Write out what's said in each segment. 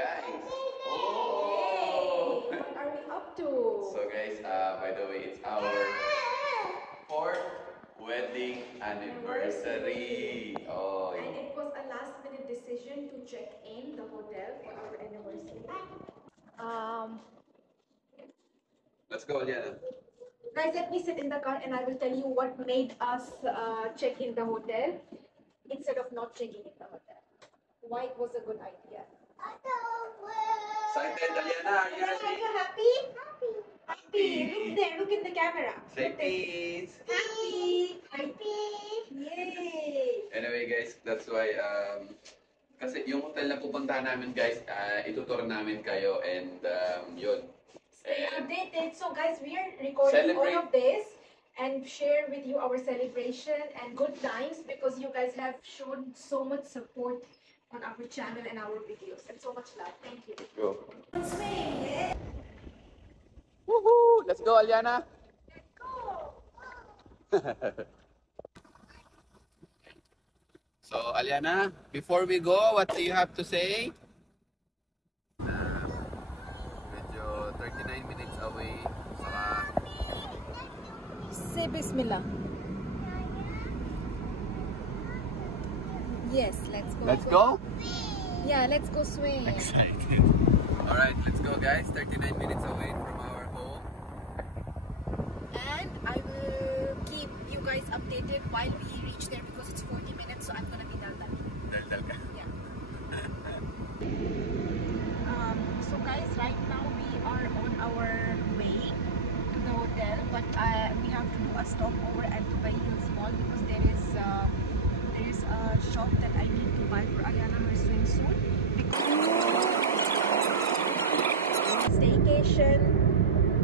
guys. Oh! Hey, what are we up to? So guys, by the way, it's our 4th wedding anniversary. Oh, And it was a last-minute decision to check in the hotel for our anniversary. Let's go, Liana. Guys, let me sit in the car and I will tell you what made us check in the hotel instead of not checking in the hotel. Why it was a good idea. Excited, Aliana? Are you Are ready? you happy? Happy. Look there. Look in the camera. Say Look there. peace. Happy. Happy. Yay. Anyway guys, that's why kasi yung hotel na pupuntahan namin guys, itutur namin kayo and yun. Stay updated. So guys, we are recording all of this and share with you our celebration and good times because you guys have shown so much support on our channel and our videos and so much love. Thank you. Go. Swing, yeah. Woohoo! Let's go, Aliana. Let's go. So, Aliana, before we go, what do you have to say? Medyo 39 minutes away. Saka... Say Bismillah. Yes, let's go. Let's go? Yeah, let's go swing. Excited. Alright, let's go guys. 39 minutes away from our home. And I will keep you guys updated while we reach there because it's 40 minutes, so I'm gonna be daldal. Daldal ka? Yeah. So guys, right now we are on our way to the hotel, but we have to do a stopover at Dubai Hills Mall because there is a shop that I need to buy for Aliana her swimsuit. Staycation,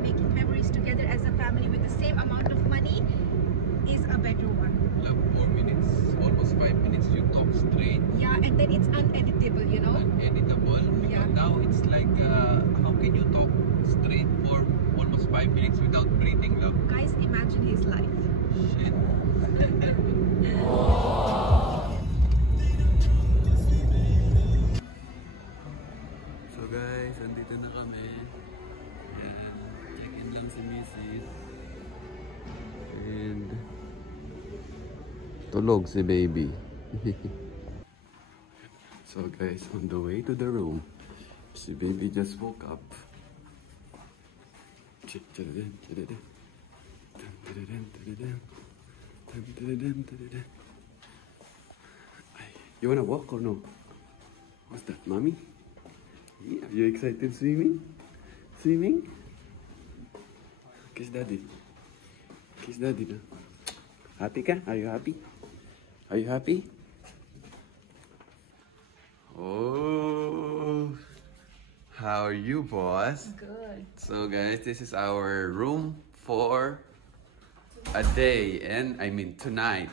making memories together as a family with the same amount of money is a better one. 4 minutes, almost 5 minutes, you talk straight. Yeah, and then it's uneditable, you know? Uneditable. Yeah. Now it's like, how can you talk straight for almost 5 minutes without breathing now? Guys, imagine his life. Shit. So guys, andito na kami. And check-in lang si Mrs. And tulog si baby. So guys, on the way to the room, si baby just woke up. You wanna walk or no? What's that, mommy? Yeah, are you excited swimming? Swimming? Kiss daddy. Kiss daddy na. Happy ka? Are you happy? Are you happy? Oh, how are you, boss? Good. So guys, this is our room for a day, and I mean tonight.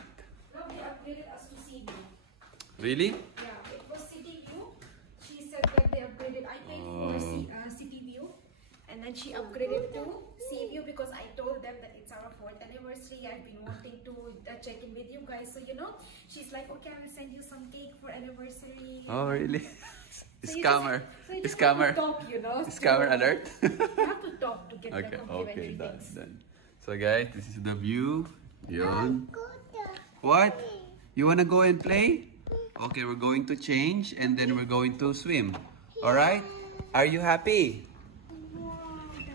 No, they upgraded us to sea view. Really? Yeah, it was city view. She said that they upgraded. I paid for city view, and then she upgraded to sea view because I told them that it's our 4th anniversary. I've been wanting to check in with you guys, so you know, she's like, okay, I will send you some cake for anniversary. Oh, really? So Scammer. You just Scammer. have to talk, you know. Scammer alert. You have to talk to get Okay, the complimentary okay, done, things. done. So guys, this is the view. Yun. What? You wanna go and play? Okay, we're going to change and then we're going to swim. Alright? Are you happy?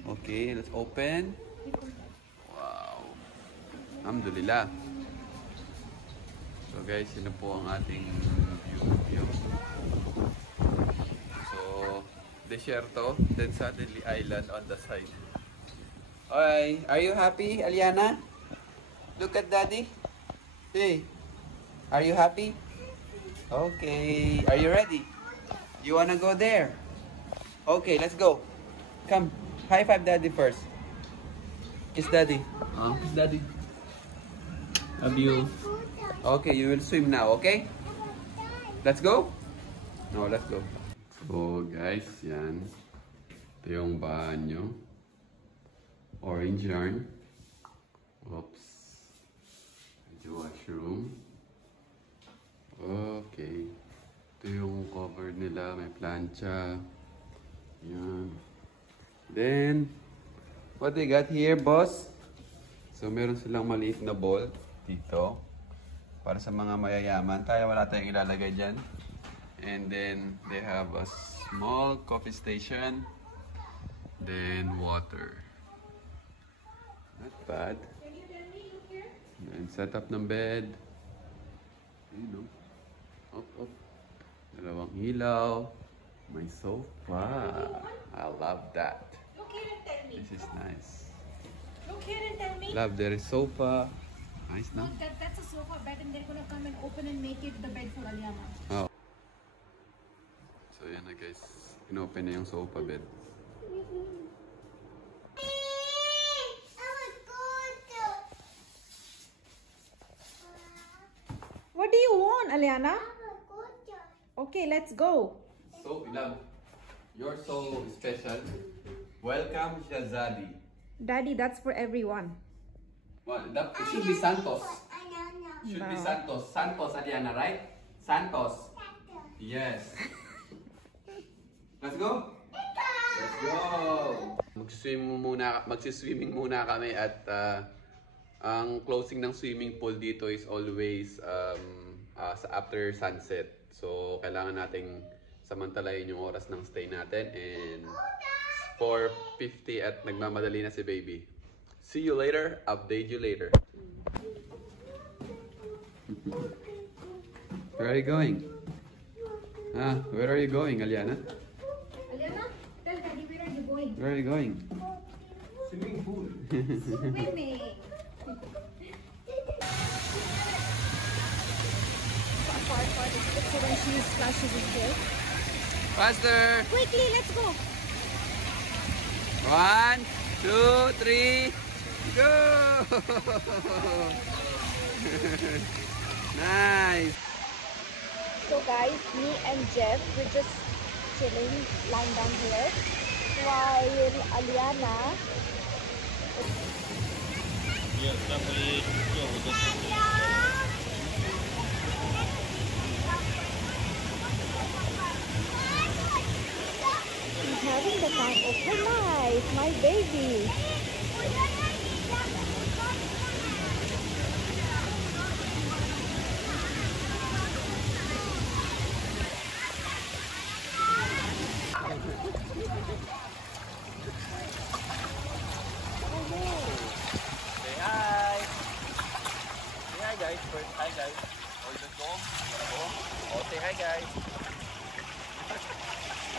Okay, let's open. Wow. Alhamdulillah. So guys, yun na po ang ating view. So, desierto, then suddenly island on the side. Alright, are you happy, Aliana? Look at daddy. Hey, are you happy? Okay, are you ready? You wanna go there? Okay, let's go. Come, high five daddy first. Kiss daddy. Kiss daddy. Love you. Okay, you will swim now, okay? Let's go? No, let's go. So guys, yan. Ito yung banyo. Orange yarn. Oops. Medyo washroom. Okay. Ito yung cover nila. May plancha. Yan. Then, what they got here, boss? So, meron silang maliit na bowl dito. Para sa mga mayayaman. Tayo wala tayong ilalagay dyan. And then, they have a small coffee station. Then, water. Not bad. And set up ng bed. You know. Up. Dalawang ilaw. May sofa. I love that. Look here and tell me. This is nice. Look here and tell me. Love, there is sofa. Nice, no? No, that's a sofa bed and they're gonna come and open and make it the bed for Aliana. Oh. So yan na guys. Inopen na yung sofa bed. What do you want, Aliana? Okay, let's go. So, love, you're so special. Welcome, Shazadi. Daddy, that's for everyone. Well, it should be Santos. Should be Santos. Santos, Aliana, right? Santos. Yes. Let's go. Let's go. Magsiswimming muna kami at ang closing ng swimming pool dito is always after sunset. So, kailangan nating samantalayin yung oras ng stay natin. And 4:50 at nagmamadali na si baby. See you later. Update you later. Where are you going? Where are you going, Aliana? Aliana, tell Daddy, where are you going? Where are you going? Swimming pool. Swimming. So when she splashes his hair. Faster! Quickly, let's go. 1, 2, 3, go! Nice! So guys, me and Jeff, we're just chilling, lying down here. While Aliana is having the time of her life, my baby. Say hi. Say hi guys first. Hi guys. Oh, you go. Oh, say hi guys.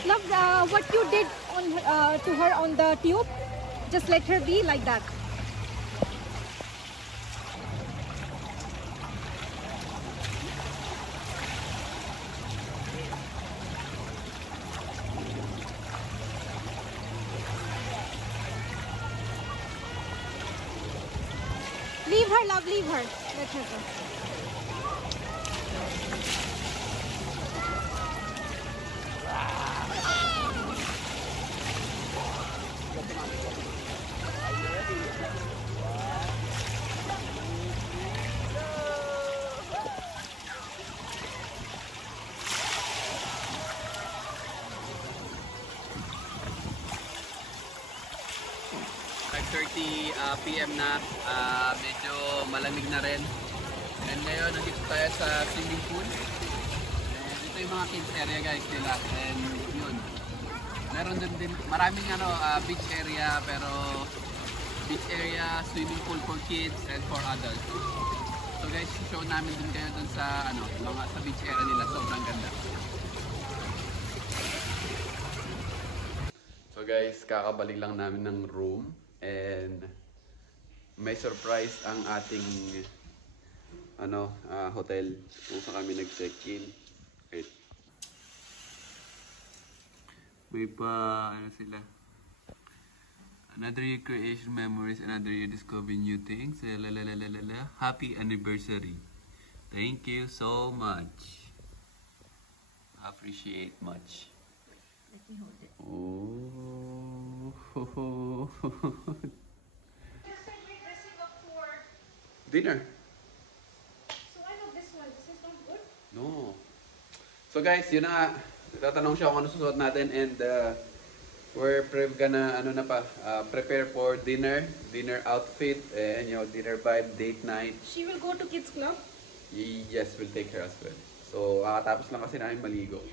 Love what you did on to her on the tube. Just let her be like that. Leave her, love, leave her. Let her go. PM na, medyo malamig na rin. And ngayon, nandito tayo sa swimming pool. And ito yung mga kids area guys nila. And yun, meron din maraming beach area, pero beach area, swimming pool for kids and for adults. So guys, show namin din kayo dun sa mga sa beach area nila. Sobrang ganda. So guys, kakabalik lang namin ng room and may surprise ang ating hotel kung saan kami nag-check-in. Wait. May pa sila. Another year creation memories, another year discovering new things. Happy anniversary. Thank you so much. Appreciate much. Let me hold it. Oh. Just said we're dressing up for. Dinner. So I know this one. This is not good. No. So guys, yun na nga. Tatanong siya kung ano susuot natin and We're gonna ano na pa, prepare for dinner outfit, and you know, dinner vibe, date night. She will go to kids club. Yes, we'll take her as well. So, kakatapos lang kasi namin maligo.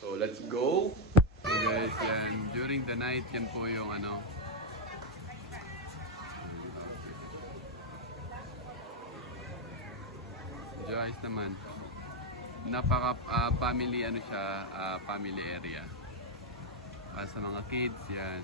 So, let's go! So guys, yan. During the night, yan po yung ano. Guys naman. Napaka family ano siya, family area. Sa mga kids, yan.